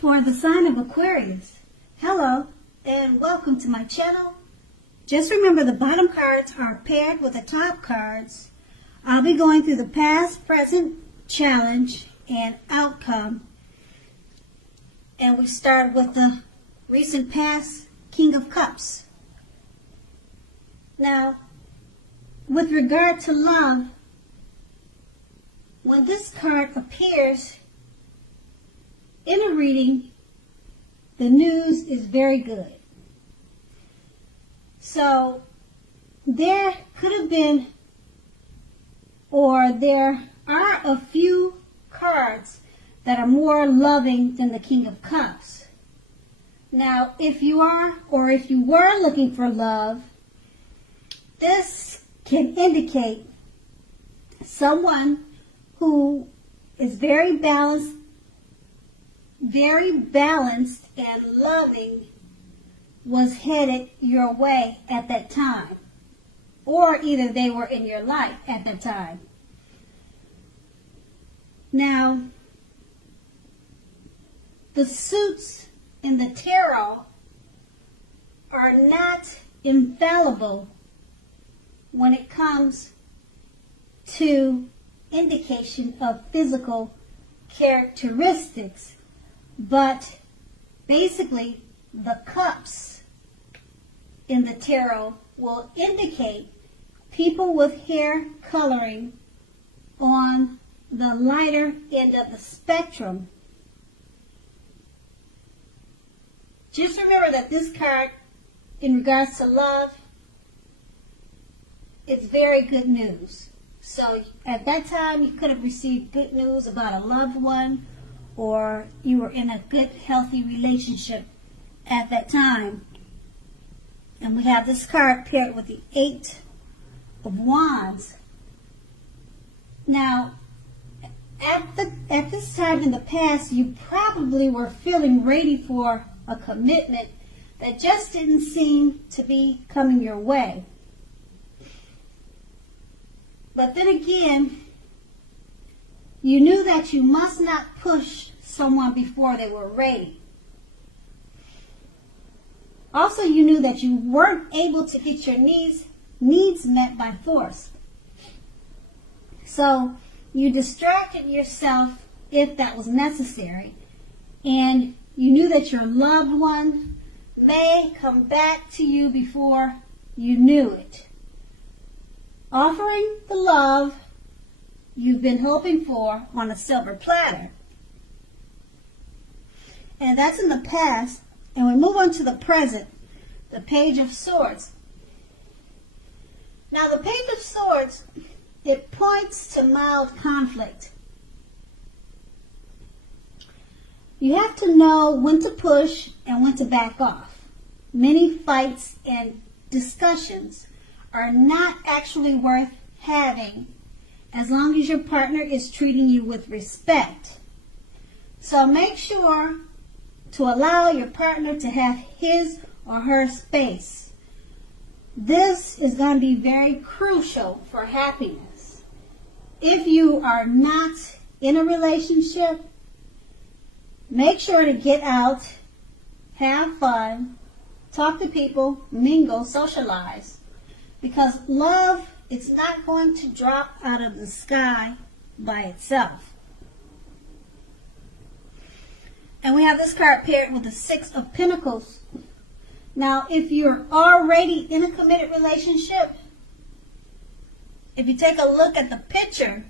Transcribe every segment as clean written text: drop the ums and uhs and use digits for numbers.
For the sign of Aquarius, hello and welcome to my channel. Just remember the bottom cards are paired with the top cards. I'll be going through the past, present, challenge, and outcome. And we start with the recent past King of Cups. Now, with regard to love, when this card appears in a reading, the news is very good. So there could have been, or there are a few cards that are more loving than the King of Cups. Now, if you are, or if you were looking for love, this can indicate someone who is very balanced and loving was headed your way at that time, or either they were in your life at that time. Now, the suits in the tarot are not infallible when it comes to indication of physical characteristics, but basically the cups in the tarot will indicate people with hair coloring on the lighter end of the spectrum. Just remember that this card, in regards to love, it's very good news. So at that time, you could have received good news about a loved one, or you were in a good, healthy relationship at that time. And we have this card paired with the Eight of Wands. Now, at this time in the past, you probably were feeling ready for a commitment that just didn't seem to be coming your way. But then again, you knew that you must not push someone before they were ready. Also, you knew that you weren't able to get your needs met by force. So you distracted yourself if that was necessary. And you knew that your loved one may come back to you before you knew it, offering the love you've been hoping for on a silver platter. And that's in the past. And we move on to the present, the Page of Swords. Now, the Page of Swords, it points to mild conflict. You have to know when to push and when to back off. Many fights and discussions are not actually worth having as long as your partner is treating you with respect. So make sure to allow your partner to have his or her space. This is going to be very crucial for happiness. If you are not in a relationship, make sure to get out, have fun, talk to people, mingle, socialize. Because love is not going to drop out of the sky by itself. And we have this card paired with the Six of Pentacles. Now, if you're already in a committed relationship, if you take a look at the picture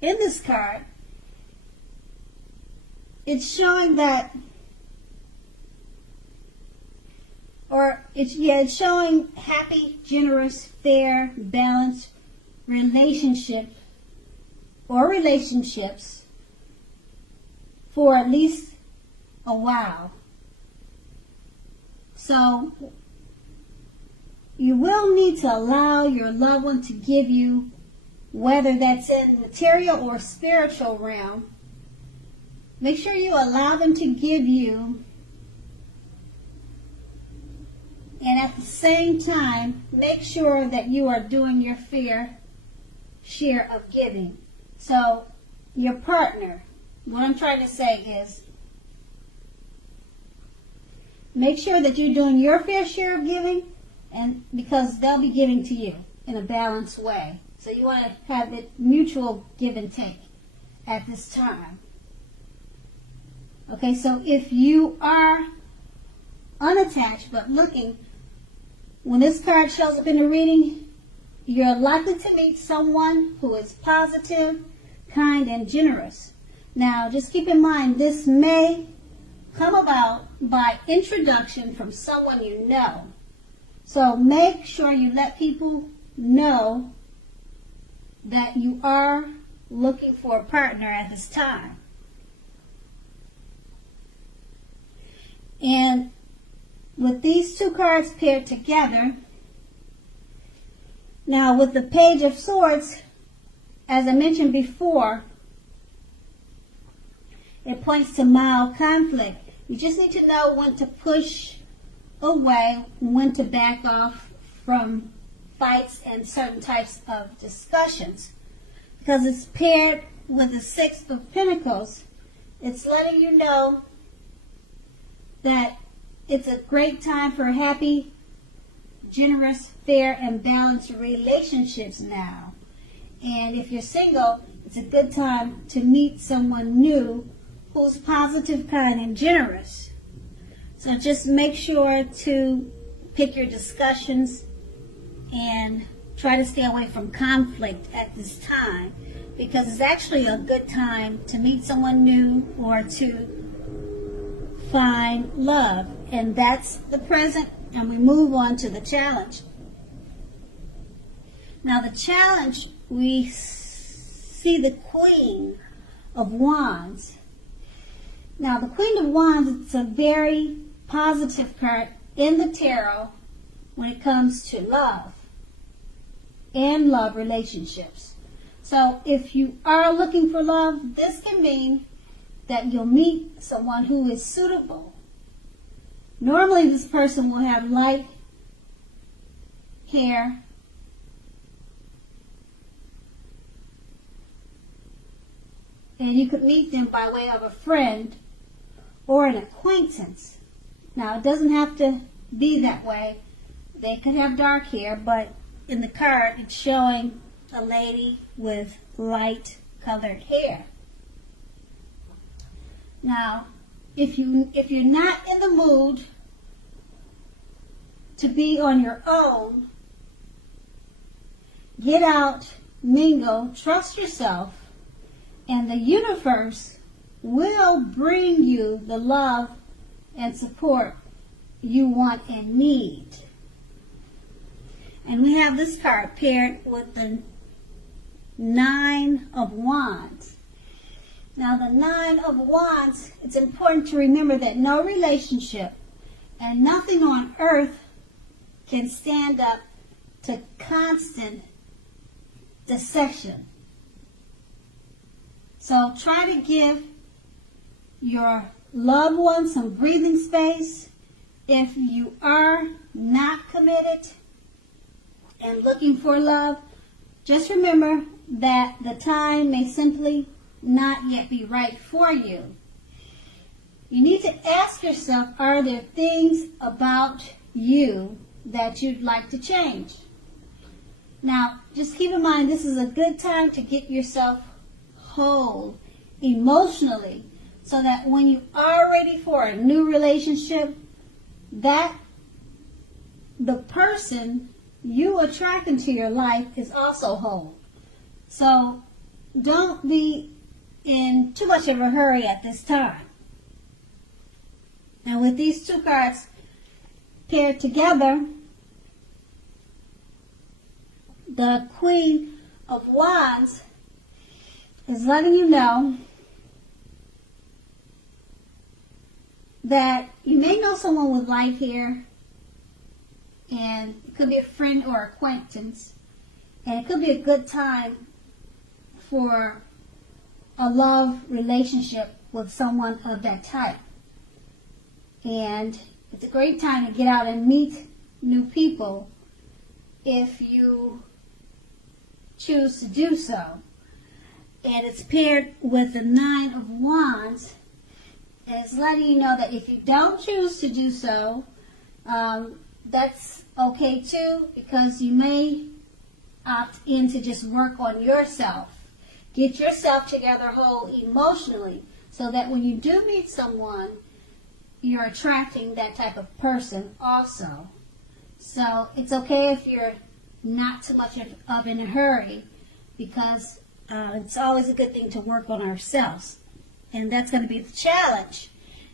in this card, it's showing that, it's showing happy, generous, fair, balanced relationship or relationships for at least a while. So you will need to allow your loved one to give you, whether that's in material or spiritual realm, make sure you allow them to give you, and at the same time, make sure that you are doing your fair share of giving. So your partner, what I'm trying to say is, make sure that you're doing your fair share of giving, and because they'll be giving to you in a balanced way. So you want to have it mutual give and take at this time. Okay, so if you are unattached but looking, when this card shows up in the reading, you're likely to meet someone who is positive, kind, and generous. Now, just keep in mind, this may come about by introduction from someone you know. So make sure you let people know that you are looking for a partner at this time. And with these two cards paired together, now with the Page of Swords, as I mentioned before, it points to mild conflict. You just need to know when to push away, when to back off from fights and certain types of discussions. Because it's paired with the Six of Pentacles, it's letting you know that it's a great time for happy, generous, fair, and balanced relationships now. And if you're single, it's a good time to meet someone new who's positive, kind, and generous. So just make sure to pick your discussions and try to stay away from conflict at this time, because it's actually a good time to meet someone new or to find love. And that's the present, and we move on to the challenge. Now the challenge, we see the Queen of Wands. Now, the Queen of Wands, it's a very positive card in the tarot when it comes to love and love relationships. So, if you are looking for love, this can mean that you'll meet someone who is suitable. Normally, this person will have light hair, and you could meet them by way of a friend or an acquaintance. Now, it doesn't have to be that way. They could have dark hair, but in the card, it's showing a lady with light colored hair. Now, if you're not in the mood to be on your own, get out, mingle, trust yourself, and the universe will bring you the love and support you want and need. And we have this card paired with the Nine of Wands. Now the Nine of Wands, it's important to remember that no relationship and nothing on earth can stand up to constant deception. So try to give your loved one some breathing space. If you are not committed and looking for love, just remember that the time may simply not yet be right for you. You need to ask yourself, are there things about you that you'd like to change? Now, just keep in mind, this is a good time to get yourself whole emotionally, so that when you are ready for a new relationship, that the person you attract into your life is also whole. So don't be in too much of a hurry at this time. Now with these two cards paired together, the Queen of Wands is letting you know that you may know someone with light hair, and it could be a friend or acquaintance, and it could be a good time for a love relationship with someone of that type. And it's a great time to get out and meet new people if you choose to do so. And it's paired with the Nine of Wands, And it's letting you know that if you don't choose to do so, that's okay too, because you may opt in to just work on yourself. Get yourself together whole emotionally, so that when you do meet someone, you're attracting that type of person also. So it's okay if you're not too much of in a hurry, because it's always a good thing to work on ourselves. And that's going to be the challenge.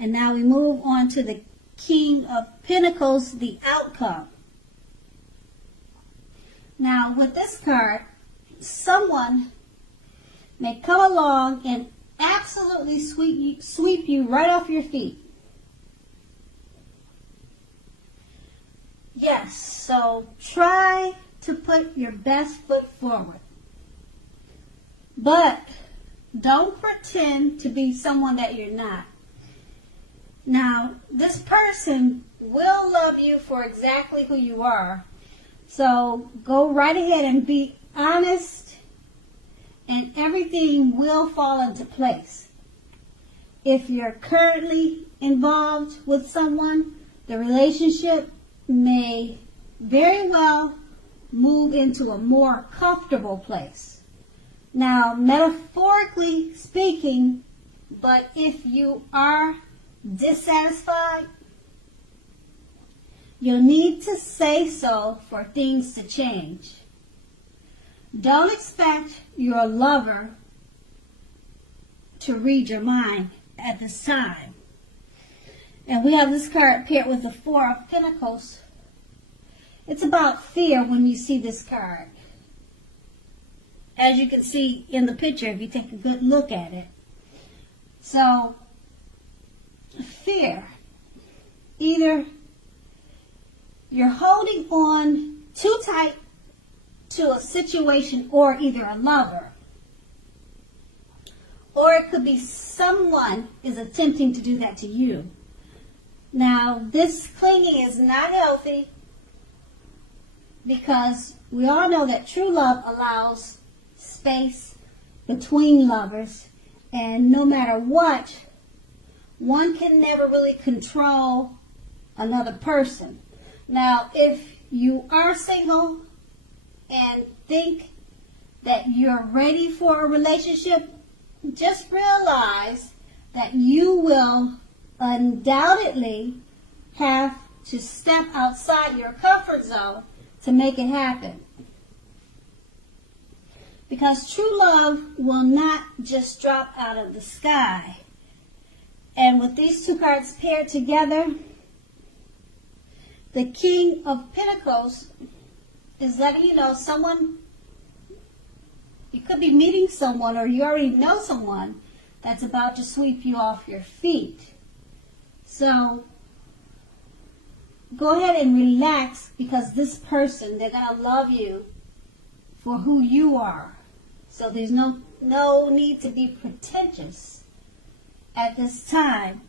And now we move on to the King of Pentacles, the outcome. Now with this card, someone may come along and absolutely sweep you right off your feet. Yes, so try to put your best foot forward. But don't pretend to be someone that you're not. Now, this person will love you for exactly who you are. So go right ahead and be honest, and everything will fall into place. If you're currently involved with someone, the relationship may very well move into a more comfortable place. Now, metaphorically speaking, but if you are dissatisfied, you'll need to say so for things to change. Don't expect your lover to read your mind at this time. And we have this card paired with the Four of Pentacles. It's about fear when you see this card. As you can see in the picture, if you take a good look at it. So, fear. Either you're holding on too tight to a situation or either a lover. Or it could be someone is attempting to do that to you. Now, this clinging is not healthy, because we all know that true love allows space between lovers, and no matter what, one can never really control another person. Now, if you are single and think that you're ready for a relationship, just realize that you will undoubtedly have to step outside your comfort zone to make it happen. Because true love will not just drop out of the sky. And with these two cards paired together, the King of Pentacles is letting you know someone, you could be meeting someone, or you already know someone that's about to sweep you off your feet. So go ahead and relax, because this person, they're going to love you for who you are. So there's no need to be pretentious at this time.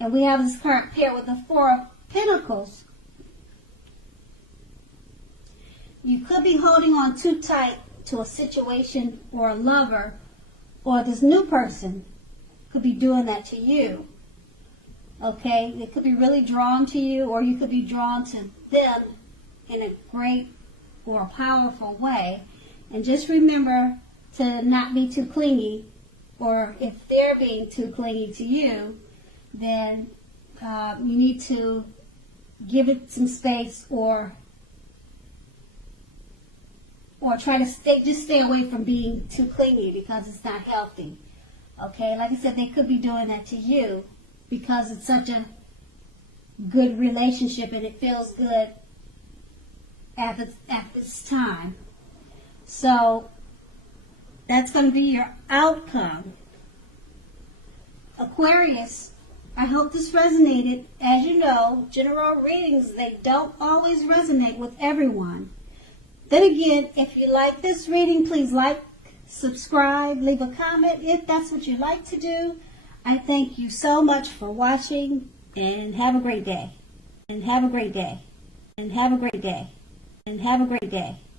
And we have this card paired with the Four of Pentacles. You could be holding on too tight to a situation or a lover, or this new person could be doing that to you. Okay, they could be really drawn to you, or you could be drawn to them in a great or powerful way. And just remember to not be too clingy, or if they're being too clingy to you, then you need to give it some space, or try to stay away from being too clingy, because it's not healthy. Okay, like I said, they could be doing that to you because it's such a good relationship and it feels good at this time. So that's going to be your outcome. Aquarius, I hope this resonated. As you know, general readings, they don't always resonate with everyone. Then again, if you like this reading, please like, subscribe, leave a comment if that's what you like to do. I thank you so much for watching, and have a great day. And have a great day. And have a great day. And have a great day.